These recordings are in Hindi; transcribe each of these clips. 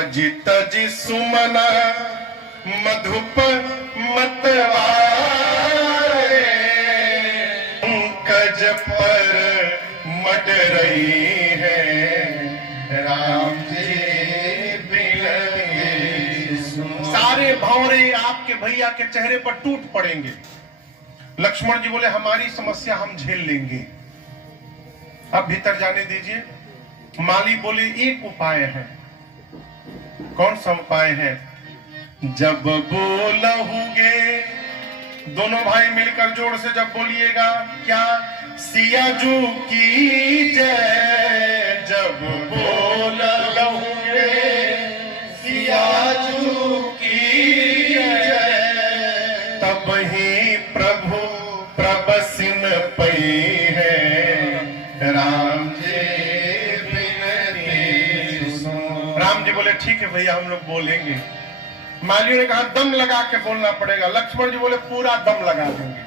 पजित जी सुमना मधुप मतवारे पंकज पर मड रही है राम जी बिलखे। सारे भंवरे आपके भैया के चेहरे पर टूट पड़ेंगे। लक्ष्मण जी बोले हमारी समस्या हम झेल लेंगे, अब भीतर जाने दीजिए। माली बोले एक उपाय है। कौन सा उपाय है? जब बोलहुगे, दोनों भाई मिलकर जोर से जब बोलिएगा, क्या? सिया जू की जय। जब बोलहुगे सिया जू की जय, तब ही प्रभु प्रबसिन पई है राम जी बिनती सुनो। राम जी बोले ठीक है भैया हम लोग बोलेंगे। मालियों ने कहा दम लगा के बोलना पड़ेगा। लक्ष्मण जी बोले पूरा दम लगा देंगे।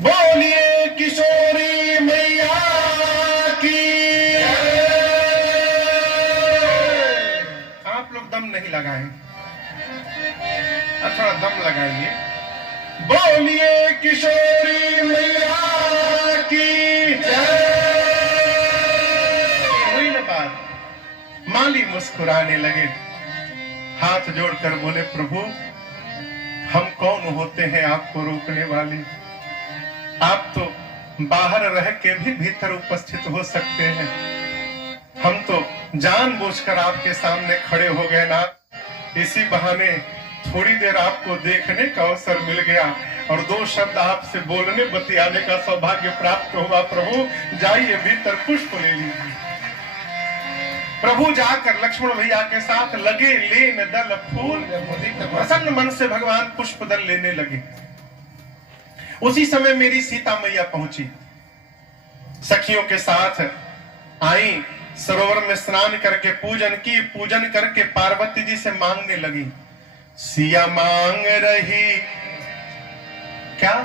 बोलिए किशोरी मैया की। आप लोग दम नहीं लगाए, थोड़ा दम लगाइए। बोलिए किशोरी मैया की जय। हुई ना बात? माली मुस्कुराने लगे, हाथ जोड़कर बोले प्रभु हम कौन होते हैं आपको रोकने वाले? आप तो बाहर रह के भी भीतर उपस्थित हो सकते हैं। हम तो जानबूझकर आपके सामने खड़े हो गए ना, इसी बहाने थोड़ी देर आपको देखने का अवसर मिल गया और दो शब्द आपसे बोलने बतियाने का सौभाग्य प्राप्त हुआ। प्रभु जाइए भीतर पुष्प ले लीजिए। प्रभु जाकर लक्ष्मण भैया के साथ लगे लेन दल फूल, प्रसन्न मन से भगवान पुष्प दल लेने लगे। उसी समय मेरी सीता मैया पहुंची, सखियों के साथ आई, सरोवर में स्नान करके पूजन की। पूजन करके पार्वती जी से मांगने लगी। सिया मांग रही क्या?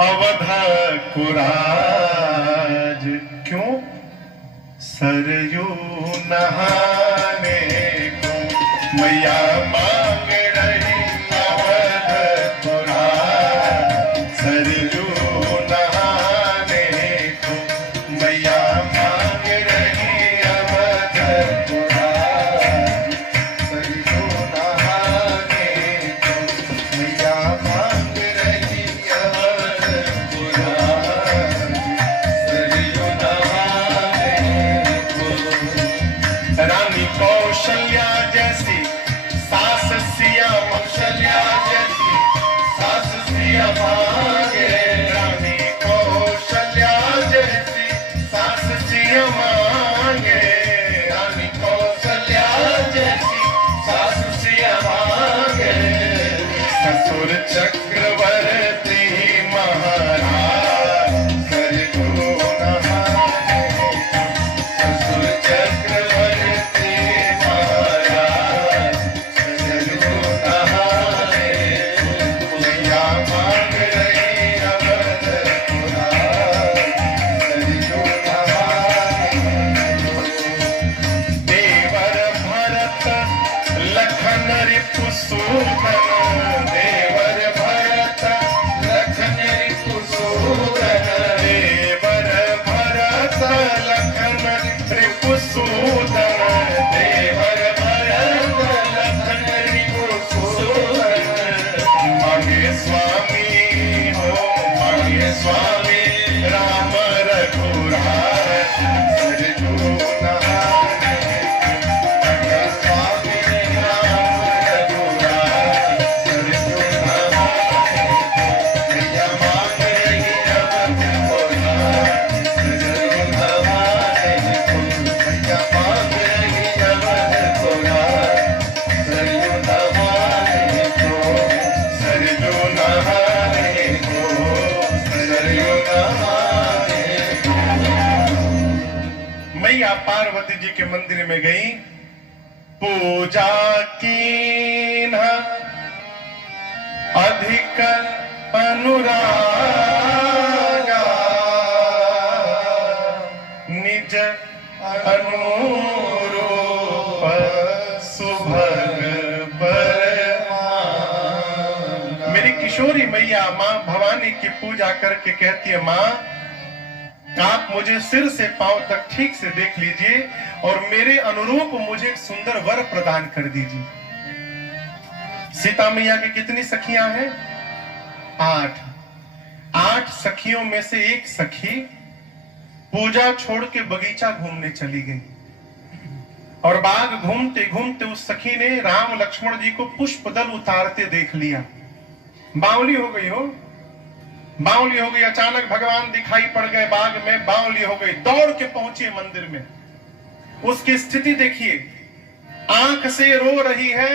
अवध कुराज। क्यों? सरयू नहाने को मैया मांग रही अवध कुराज। सरयू नहाने को मैया मांग रही अवध कुराज। सरयू नहाने को मैया मांग रही अवध कुराज। सरयू रानी कौशल्या जैसी सास सिया, कौशल्या जैसी सास सिया मांगे। रानी कौशल्या जैसी सास सिया मांगे। रानी कौशल्या जैसी सास सिया मांगे। ससुर चक्रवर्ती महाराज सरयू नहाने। ससुर चक्रवर्ती महाराज सरयू नहाने। मैया मांग रही अवध कुराज। सरयू नहाने। देवर भरत लखन रिपुसूदन। देवर भरत लखन रिपुसूदन। देवर भरत लखन रिपुसूदन। देवर भरत लखन रिपुसूदन। मांगे स्वामी हो मांगे स्वामी राम रघुराय। सरयू नहाने। मांगे स्वामी राम रघुराय। सरयू नहाने। मैया मांग रही अवध कुराज। सरयू नहाने। मैया मांग रही अवध कुराज। सरयू नहाने को। सरयू नहाने को। सरयू नहाने को। मैया पार्वती जी के मंदिर में गई, पूजा कीन्हा अधिक अनुरागा। निज अनुरूप किशोरी मैया माँ भवानी की पूजा करके कहती है, माँ आप मुझे सिर से पांव तक ठीक से देख लीजिए और मेरे अनुरूप मुझे एक सुंदर वर प्रदान कर दीजिए। सीता मैया की कितनी सखियां हैं? 8 सखियों में से एक सखी पूजा छोड़ के बगीचा घूमने चली गई और बाग घूमते घूमते उस सखी ने राम लक्ष्मण जी को पुष्प दल उतारते देख लिया। बावली हो गई हो, बावली हो गई। अचानक भगवान दिखाई पड़ गए बाग में, बावली हो गई, दौड़ के पहुंचे मंदिर में। उसकी स्थिति देखिए, आंख से रो रही है,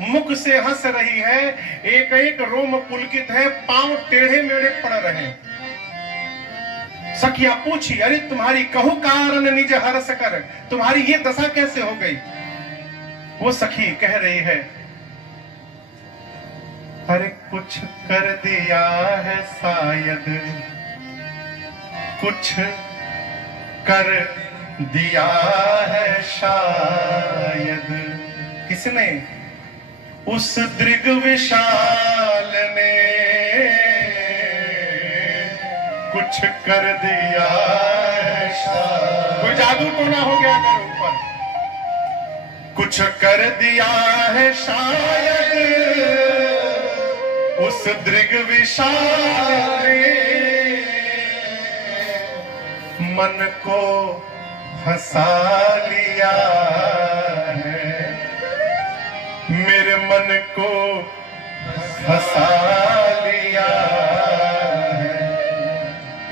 मुख से हंस रही है, एक एक रोम पुलकित है, पांव टेढ़े मेढ़े पड़ रहे हैं। सखिया पूछी, अरे तुम्हारी कहू कारण निज हर्ष कर, तुम्हारी ये दशा कैसे हो गई? वो सखी कह रही है, अरे कुछ कर दिया है शायद, कुछ कर दिया है शायद। किसने? उस दृग विशाल ने कुछ कर दिया है शायद। कोई जादू टोना हो गया मेरे ऊपर। कुछ कर दिया है शायद उस दृग विशाल ने मन को हंसा लिया है, मेरे मन को हंसा लिया है।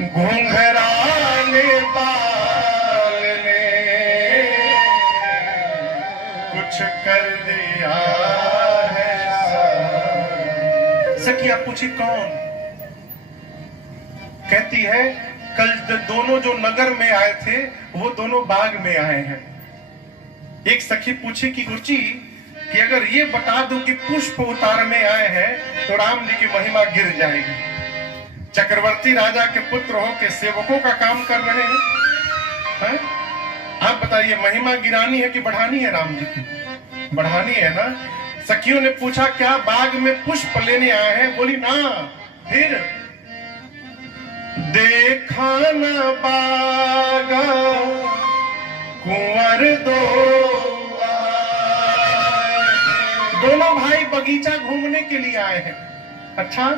घुंघराले बाल ने कुछ कर दिया है। सखिया पूछी कौन? कहती है कल दोनों जो नगर में आए थे वो दोनों बाग में आए हैं। एक सखी पूछी कि रुचि कि अगर ये बता दूं कि पुष्प उतारने आए हैं तो राम जी की महिमा गिर जाएगी। चक्रवर्ती राजा के पुत्र हो के सेवकों का काम कर रहे हैं, आप बताइए महिमा गिरानी है कि बढ़ानी है? राम जी की बढ़ानी है ना। सखियों ने पूछा क्या बाग में पुष्प लेने आए हैं? बोली ना। फिर देखा न बागा कुंवर दो, दोनों भाई बगीचा घूमने के लिए आए हैं। अच्छा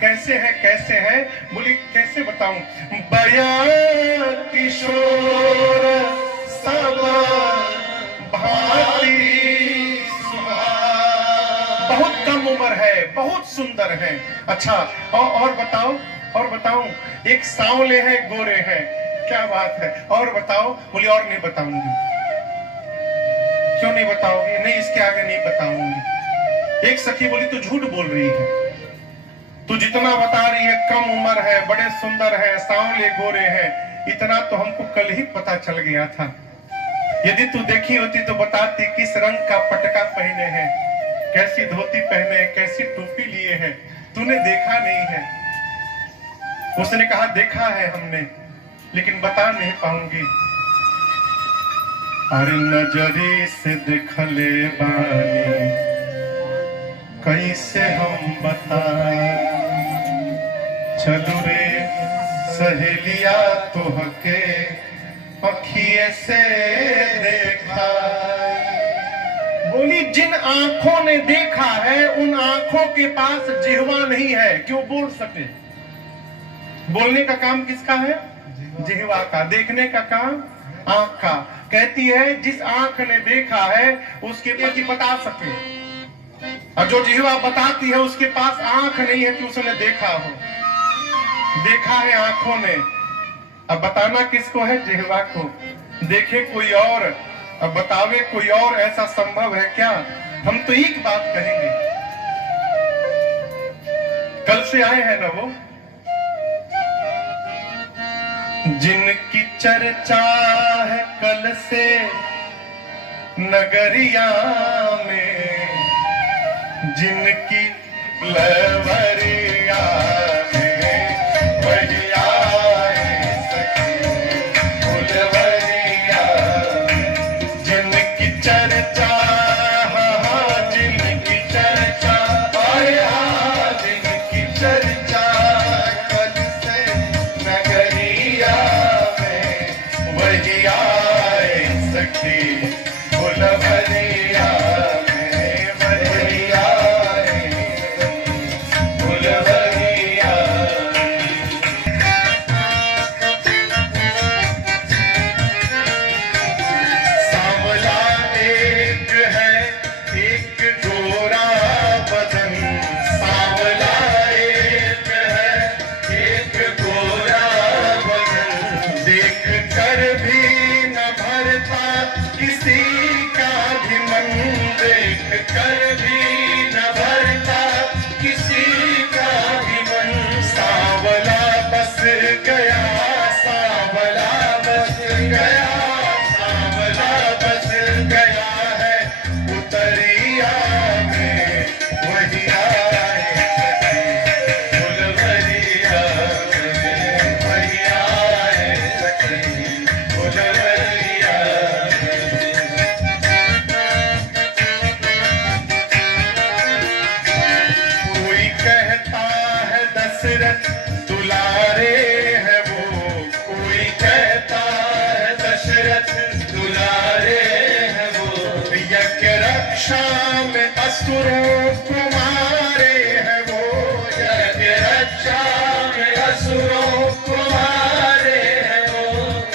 कैसे है कैसे है? बोली कैसे बताऊं? बया किशोर सब भांति, बहुत कम उम्र है, बहुत सुंदर है। अच्छा और बताओ, और बताऊं? एक सांवले हैं, गोरे हैं, क्या बात है। और बताओ? बोली और नहीं बताऊंगी। क्यों नहीं बताओगी? नहीं इसके आगे नहीं बताऊंगी। एक सखी बोली तू झूठ बोल रही है, तू जितना बता रही है कम उम्र है, बड़े सुंदर है, सांवले गोरे हैं, इतना तो हमको कल ही पता चल गया था। यदि तू देखी होती तो बताती किस रंग का पटका पहने हैं, कैसी धोती पहने, कैसी टोपी लिए हैं। तूने देखा नहीं है। उसने कहा देखा है हमने, लेकिन बता नहीं पाऊंगी। अरे नजरी से देखले बानी, कैसे हम बताए, चलू रे सहेलिया तुहके अखिए से देखा। बोली जिन आंखों ने देखा है उन आंखों के पास जिह्वा नहीं है, क्यों बोल सके। बोलने का काम किसका है? जिह्वा का। देखने का काम आंख का। कहती है जिस आंख ने देखा है उसके प्रति बता सके, और जो जिह्वा बताती है उसके पास आंख नहीं है कि उसने देखा हो। देखा है आंखों ने, अब बताना किसको है? जिह्वा को। देखे कोई और, अब बतावे कोई और, ऐसा संभव है क्या? हम तो एक बात कहेंगे, कल से आए हैं ना वो जिनकी चर्चा है कल से नगरिया में, जिनकी लवरिया में वही आए सखी फुलवरिया। जिनकी चर्चा, हाँ जिनकी चर्चा, जिनकी सखी फुलवरिया में वरिया फुलवरिया। सांवला एक है एक गोरा बदन, सांवला एक है एक गोरा बदन, देख कर भी न भरता किसी का भी मन, देख कर भी न भरता किसी का भी मन। सांवला बस गया, सांवला बस गया, सांवला बस गया है उतरिया में, वही आए सखी फुलवरिया में, वही आए सखी फुलवरिया। कोई कहता है दशरथ दुलारे है वो, कोई कहता है दशरथ दुलारे है वो, यज्ञ रक्षा में असुरों को मारे है वो, यज्ञ रक्षा में असुरों को मारे है वो।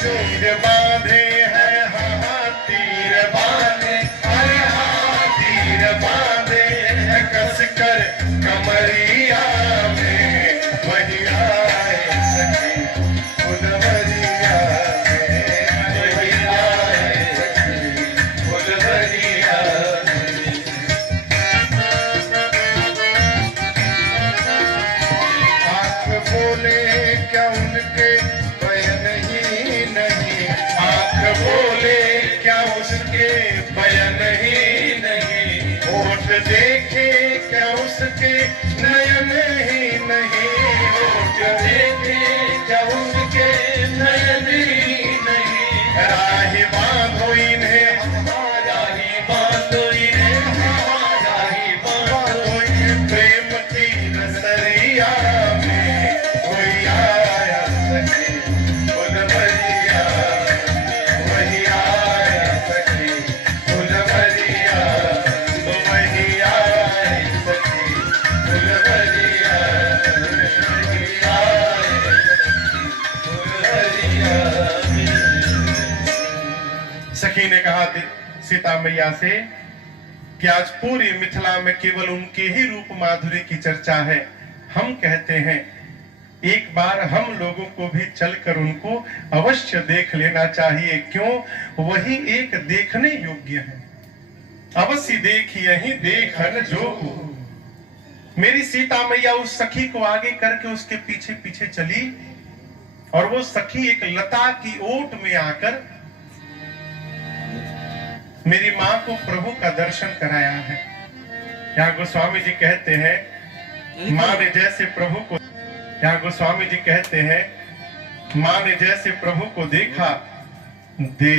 तीर बांधे हैं हाँ तीर बांधे, अरे हाँ तीर बांधे हैं कस कर कमरिया में, वही आए सखी फुलवरिया में, वही आए सखी फुलवरिया में। आँख बोले क्या उनके बयान ही नहीं, आँख बोले क्या उसके बयान ही नहीं, होठ देखे क्या उसके नयन ही नहीं, होठ देखे क्या उसके नयन ही नहीं। राही बांधो इन्हें, राही बांधो इन्हें, राही बांधो इन्हें प्रेम की नसरिया में, कोई आया सखी फुलवरिया, वही आया सखी फुलवरिया, वही आए सखी फुलवरिया, वही आए फुलवरिया। सखी ने कहा सीता मैया से कि आज पूरी मिथिला में केवल उनके ही रूप माधुरी की चर्चा है। हम कहते हैं एक बार हम लोगों को भी चलकर उनको अवश्य देख लेना चाहिए, क्यों वही एक देखने योग्य है। अवश्य देख यही देखन जो हो। मेरी सीता मैया उस सखी को आगे करके उसके पीछे पीछे चली और वो सखी एक लता की ओट में आकर मेरी मां को प्रभु का दर्शन कराया है। यहाँ गोस्वामी जी कहते हैं मां ने जैसे प्रभु को, यहाँ गोस्वामी जी कहते हैं मां ने जैसे प्रभु को देखा दे